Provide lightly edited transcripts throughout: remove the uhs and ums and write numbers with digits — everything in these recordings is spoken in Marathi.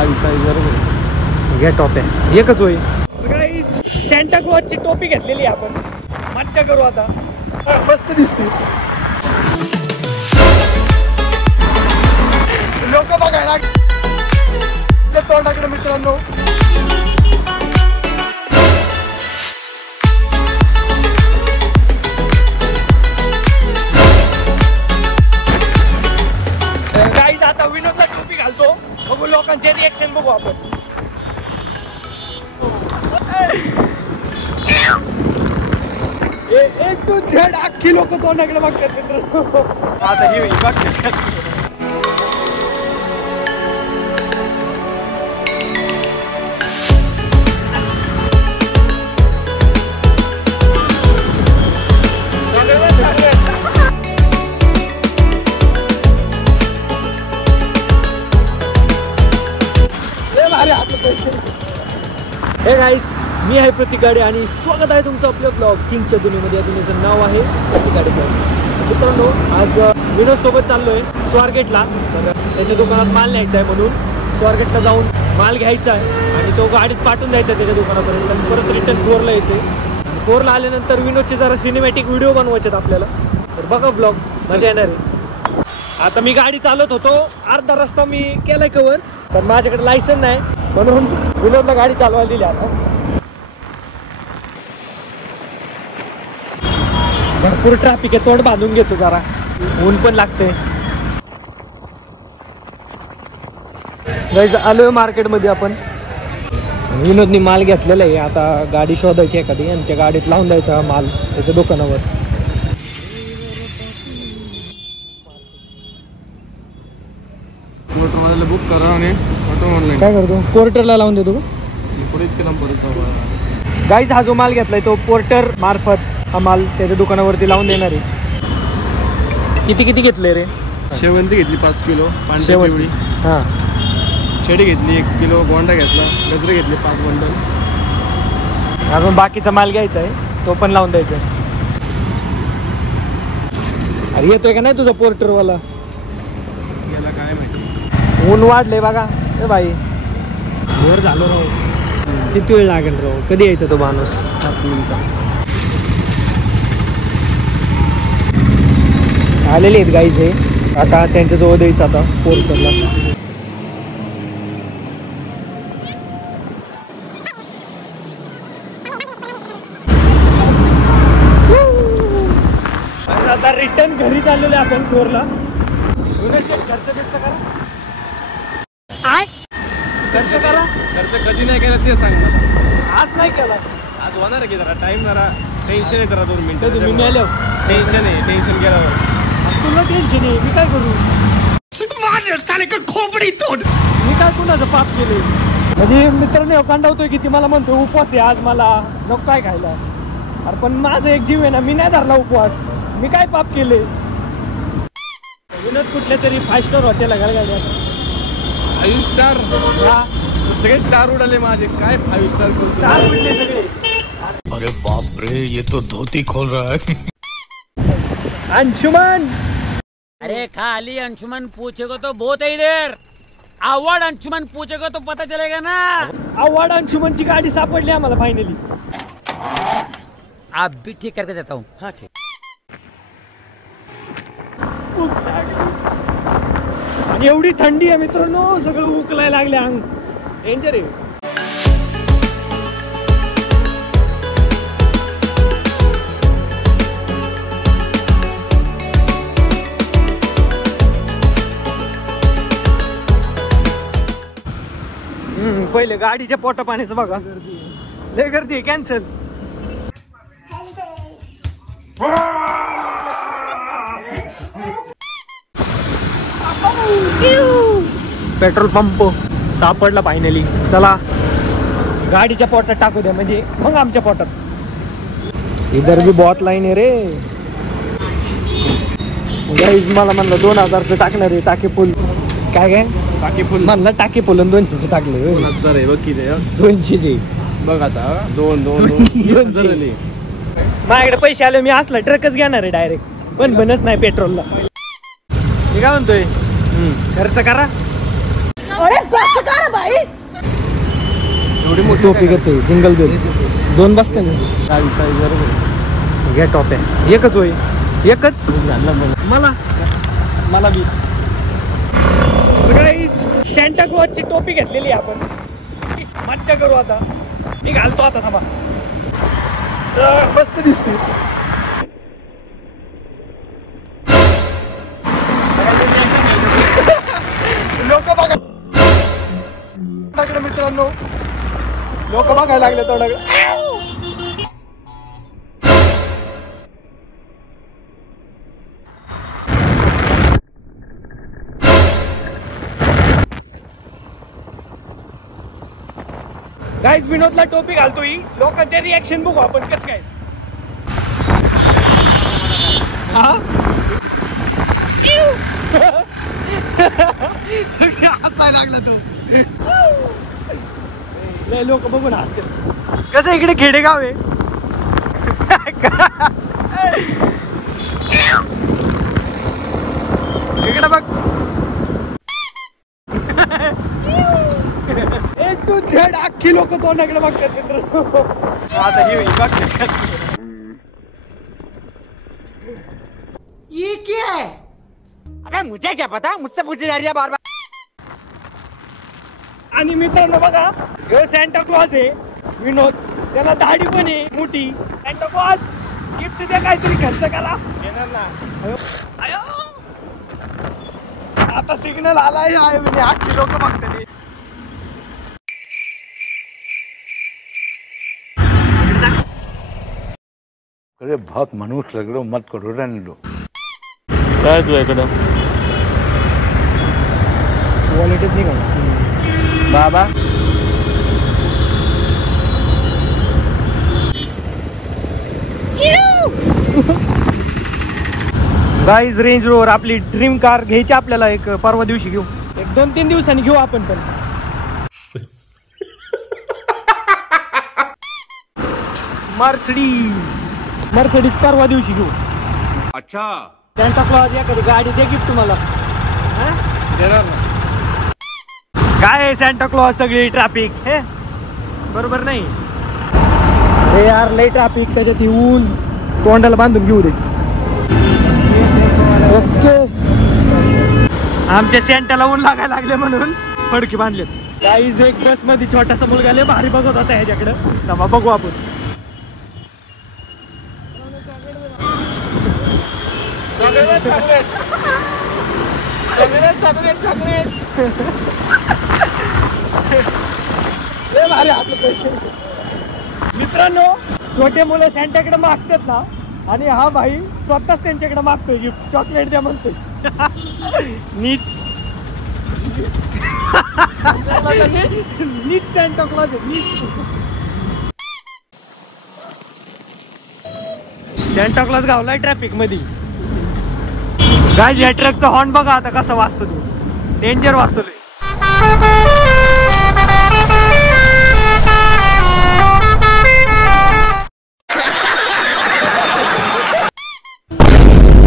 गाडीचा बरोबर घ्या टॉप आहे एकच होय. सेंटा क्लॉजची टोपी घेतलेली आपण मज्जा करू आता. मस्त दिसते लोक बघायला तोंडाकडे मित्रांनो. गाईज आता विनोदला टोपी घालतो बघू लोकांचे रिएक्शन बघू आपण. एक टू झेड अख्खी लोक तोंडाकडे बघतात मित्रांनो. आता ही बघतात हे गाईस, मी आहे प्रतीक गाडे आणि स्वागत आहे तुमचं आपल्या ब्लॉग किंगच्या दुनियेमध्ये. या दुनियेचं नाव आहे प्रतीक गाडे. मित्रांनो, आज विनोद सोबत चाललोय स्वारगेटला. तर त्याच्या दुकानात माल न्यायचा आहे म्हणून स्वारगेटला जाऊन माल घ्यायचा आहे आणि तो गाडीत पाठवून द्यायचा त्याच्या दुकानापर्यंत आणि परत रिटर्न कोरला यायचं आहे. कोरला आल्यानंतर विनोदचे जरा सिनेमॅटिक व्हिडिओ बनवायचे आपल्याला. तर बघा ब्लॉग, मजा येणार आहे. आता मी गाडी चालवत होतो, अर्धा रस्ता मी केलाय कवर, पण माझ्याकडे लायसन नाही म्हणून विनोदला गाडी चालवायला दिली. आता भरपूर ट्रॅफिक आहे, तोंड बांधून घेतो जरा, ऊन पण लागते. गाईज आलोय मार्केटमध्ये आपण. विनोदनी माल घेतलेला आहे, आता गाडी शोधायची एखादी आणि त्या गाडीत लावून द्यायचा माल त्याच्या दुकानावर. बुक करा आणि ऑनलाईन काय करतो, पोर्टरला लावून देतो का? गाईज हा जो माल घेतलाय तो पोर्टर मार्फत हा माल त्याच्या दुकानावरती लावून देणार आहे. किती किती घेतले रे? शेवंती घेतली 5 किलो, शेवंती, हां, छेडी घेतली 1 किलो, गोंडा घेतला, गजरे घेतले 5 बंडल. अजून बाकीचा माल घ्यायचा आहे, तो पण लावून द्यायचा आहे. अरे येतोय का नाही तुझा पोर्टरवाला? याला काय माहिती, ऊन वाढले बघा. ए भाई, वर झालो राहू, किती वेळ लागेल राहू? कधी यायचा तो माणूस? 7 मिनिटं आलेले आहेत गाईज. हे आता त्यांच्याजवळ द्यायचं आता पोर्टरला. आता रिटर्न घरी चाललेले आपण कोरला. खर्च करा, खर्च करा. खर्च कधी नाही केला ते सांग मला. आज नाही केला, आज होणार आहे की जरा टाइम, जरा टेन्शन आहे, जरा 2 मिनिटं तुम्ही नेलो. टेन्शन आहे, टेन्शन गेल्यावर तुला टेन्शन आहे, मी काय करू? खोपडी तोड. मी काय कुणाचं पाप केले? म्हणजे मित्रांनो कंडावतोय की ती मला म्हणतोय उपवास आहे आज, मला नको काय खायला. अरे पण माझं एक जीव आहे ना, मी नाही धरला उपवास. मी काय पाप केले? विनोद कुठल्या तरी 5 स्टार हॉटेलला गाड्या 5 स्टार, सगळे स्टार उडाले माझे. काय 5 स्टार स्टार उडले सगळे. अरे बाप रे, ये तो धोती खोल रहा है. अंशुमन, अरे खाली अंशुमन पूछेगा तो बहुत है इधर. अवार्ड अंशुमन पूछेगा तो पता चलेगा ना. अवार्ड अंशुमनची गाडी सापडली आम्हाला फायनली. आप भी ठीक करके देता हूँ. हाँ ठीक. आणि एवढी थंडी आहे मित्रांनो, सगळं उकलायला लागले अंग. डेंजर आहे. पहिले गाडीच्या पोटा पाण्याचं बघा, लय गर्दी आहे. कॅन्सल. पेट्रोल पंप सापडला फायनली. चला गाडीच्या पोटात टाकू द्या, म्हणजे मग आमच्या पोटात. इधर भी बहुत लाईन आहे रे. गाईज मला म्हणलं 2000चं टाकणार आहे टाके फुल. काय काय टाकी फुल म्हणलं टाके फुल 200चे टाकले. 2000 आहे बघ किती 200चे बघ. आता 2 माझ्याकडे पैसे आले, मी असला ट्रकच घेणार आहे डायरेक्ट. पण बनच नाही पेट्रोलला. मी काय म्हणतोय, खर्च करा. अरे करा भाई. टोपी घेतोय जिंगल बेल 2 बसते ना घ्या टोप्या एकच होय एकच मला बी सॅन्टा क्लॉजची टोपी घेतलेली आपण मज्जा करू आता मी घालतो आता थांबा मस्त दिसते लोक बघा मित्रांनो लोक बघायला लागले थोडं गाईज विनोदला टोपी घालतोय लोकांचे रिॲक्शन बघू आपण कसं काय हसायला लागला तो लोक बघून हसते कसं इकडे खेडेगाव आहे इकडे बघ A to Z अख्खी लोक तोंडाकडे बघतात मित्रांनो आता ही बघतात ये क्या है अबे मुझे क्या पता मुझसे पूछी जा रही है बार बार आणि मित्रांनो बघा हे सॅन्टा क्लॉज आहे विनोद त्याला दाढी पण आहे मोठी सॅन्टा क्लॉज गिफ्ट द्या काहीतरी खर्च करा आता सिग्नल आलाय म्हणजे अख्खी लोक बघतात अरे बहुत मनुष्य लग रहे हो मत करो रहने दो काय तू इकडं वॉलेटच नाही का बाबा गाईज रेंज रोवर आपली ड्रीम कार घ्यायची आपल्याला एक परवा दिवशी घेऊ एक 2-3 दिवसांनी घेऊ आपण पण मर्सिडीज परवा दिवशी घेऊ अच्छा सॅन्टा क्लॉज एखादी गाडी दे गिफ्ट तुम्हाला देणार ना काय आहे सॅन्टा क्लॉज सगळी ट्रॅफिक हे बरोबर नाही अरे यार लई ट्रॅफिक त्याच्यात ऊन तोंडाला बांधून घेऊ दे ओके आमच्या सॅन्टाला ऊन लागायला लागले म्हणून फडकी बांधले गाईज एक बस मध्ये छोटासा मुलगा लय भारी बघत होता ह्याच्याकडे तेव्हा बघू आपण मित्रांनो छोटे मुलं सॅन्टाकडे मागतात ना आणि हा भाई स्वतःच त्यांच्याकडे मागतोय गिफ्ट चॉकलेट द्या म्हणतोय नीच नीच सॅन्टा क्लॉज आहे नीच सॅन्टा क्लॉज गावलाय ट्रॅफिक मध्ये गाईज या ट्रकचा हॉर्न बघा आता कसा वाजतो तो डेंजर वाजतो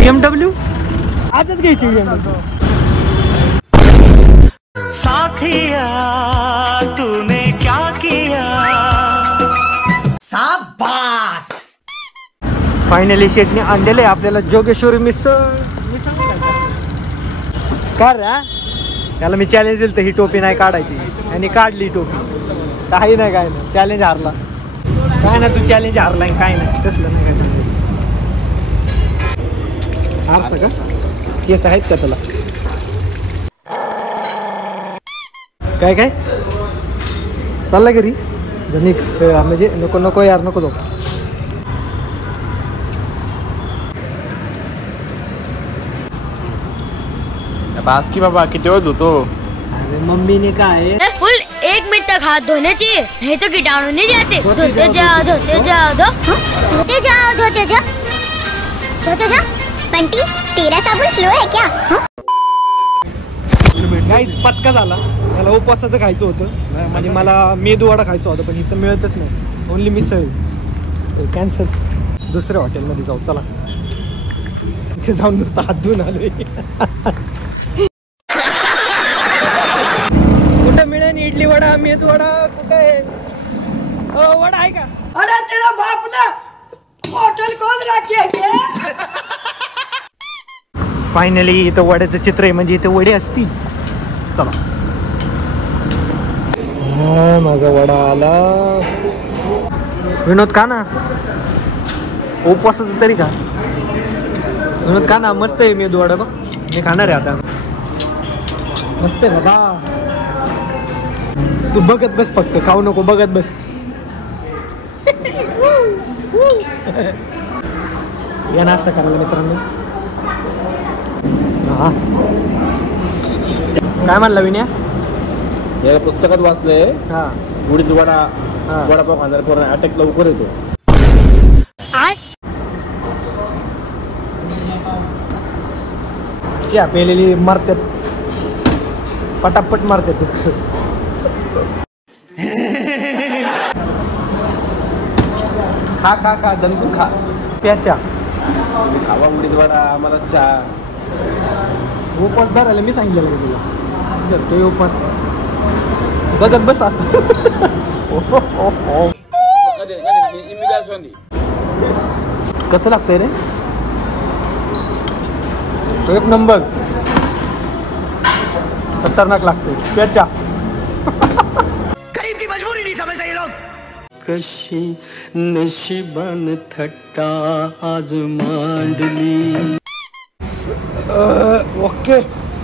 BMW आजच घ्यायची BMW साथिया तूने क्या किया शाबाश फायनली शेटने आणलेलं आहे आपल्याला जोगेश्वरी मिसळ कर त्याला मी चॅलेंज दिलं तर ही टोपी नाही काढायची आणि काढली टोपी काही नाही काय नाही चॅलेंज हारला काय ना तू चॅलेंज हारला काय नाही तसलं नाही काय सांगितलं हारसा का केस आहेत का तुला काय काय चालला घरी जणी म्हणजे नको नको यार नको जाऊ बास की बाबा किती वेळ धुतो अरे मम्मीने काय फुल 1 मिनट तक हाथ धोने चाहिए नहीं तो कीटाणु नहीं जाते धोते जाओ धोते जाओ बंटी तेरा साबुन स्लो है क्या काहीच पचका झाला मला उपवासाचं खायचं होतं म्हणजे मला मेदूवडा खायचा होता पण इथं मिळतच नाही ओनली मिसळ कॅन्सल दुसऱ्या हॉटेलमध्ये जाऊ चला इथे जाऊन नुसतं हात धुवून आलोय कुठं मिळेल इडली वडा मेदू वडा कुठं आहे वडा आहे का? अरे तेरा बाप ना होटल खोल रखी है फायनली इथं वड्याचं चित्र आहे, म्हणजे इथे वडे असतील. चला. माझा वडा आला. विनोद का ना उपवासाचं तरी का? विनोद का ना, मस्त आहे मेदू वडा बघ. मी खाणार आहे आता. मस्त आहे बाबा. तू बघत बस, फक्त खाऊ नको, बघत बस. या नाश्ता करायला मित्रांनो. हा काय म्हणला विनया? या पुस्तकात वाचलंय हा उडीद वडा वडापाव खाणार कोरोना अटॅक लवकर येतो. चहा पेलेली मारतात, पटापट मारतात. खा खा खा दणकून खा. प्याच्या खावा उडीद वडा, आम्हाला चहा. उपास धरायला मी सांगितलं का तुला? धरतोय उपास. बघत बस असं. कसं लागतंय रे? एक नंबर. खतरनाक लागतोय. प्याच्या गरीब की मजबूरी नहीं समझते ये लोग. कशी नशिबान थट्टा आज मांडली. ओके,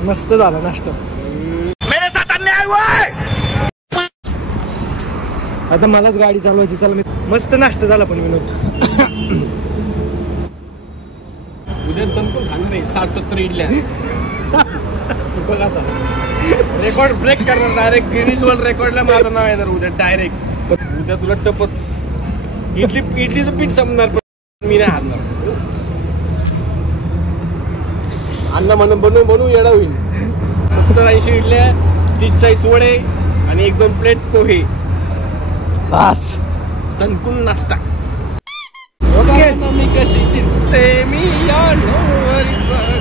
मस्त झाला नाश्ता. मेरे साथ अन्याय हुआ है. आता मलाच गाडी चालवायची. चला मी मस्त नाश्ता झाला पण विनोद. उद्या तंतू खाणार आहे 60-70 इडल्या. बघ आता रेकॉर्ड ब्रेक करणार डायरेक्ट. गिनीज वर्ल्ड रेकॉर्डला माझं नाव येणार उद्या डायरेक्ट. उद्या तुला टपच. इडलीचं पीठ संपणार पण मी नाही हारणार. अन्न म्हणून बनवू येडा होईल. 70-80 इडल्या, 30-40 वडे आणि 1-2 प्लेट पोहे. बस तणकून नाश्ता. मी कशी दिसते मी या नऊवारी साडी.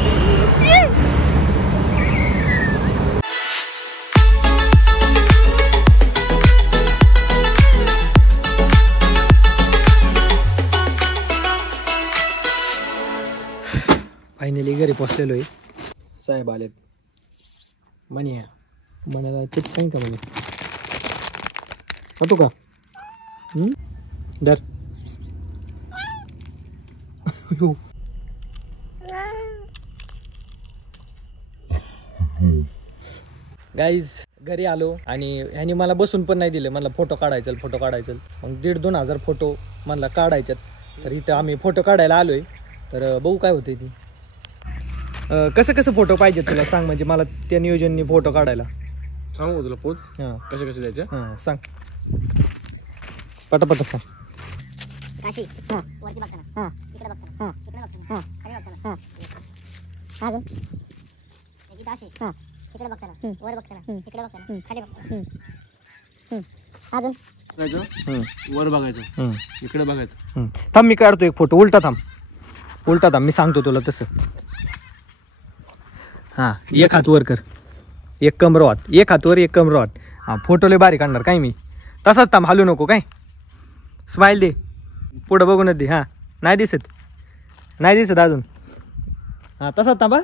फायनली घरी पोचलेलो आहे. साहेब आलेत. म्हणे म्हणाला चिप्स काही का म्हणे. तू का डर गाईज घरी आलो आणि ह्यानी मला बसून पण नाही दिले. मला फोटो काढायचं मग 1,500-2 हजार फोटो मला काढायच्यात. तर इथं आम्ही फोटो काढायला आलोय. तर बघू काय होतंय ती. कसं फोटो पाहिजे तुला सांग, म्हणजे मला त्या नियोजनने फोटो काढायला. सांगू तुला पोच हां कसे द्यायचे. हां सांग पटापट सांग. काशी वरती बघताना इकडे बघताना इकडे बघताना खाली बघताना अजून इकडे अशी इकडे बघताना वर बघताना इकडे बघताना खाली बघताना अजून वर बघायचं इकडे बघायचं. थांब मी काढतो एक फोटो. उलटा थांब मी सांगतो तुला तसं. हां एक हात वर कर, एक कमरो हात, एक हात वर एक कमरो हात. हां फोटो लय भारी काढणार काय मी. तसाच थांब, हालू नको काय. स्माईल दे, पुढं बघूनच दे. हां नाही दिसत अजून. हां तसाच थांबा.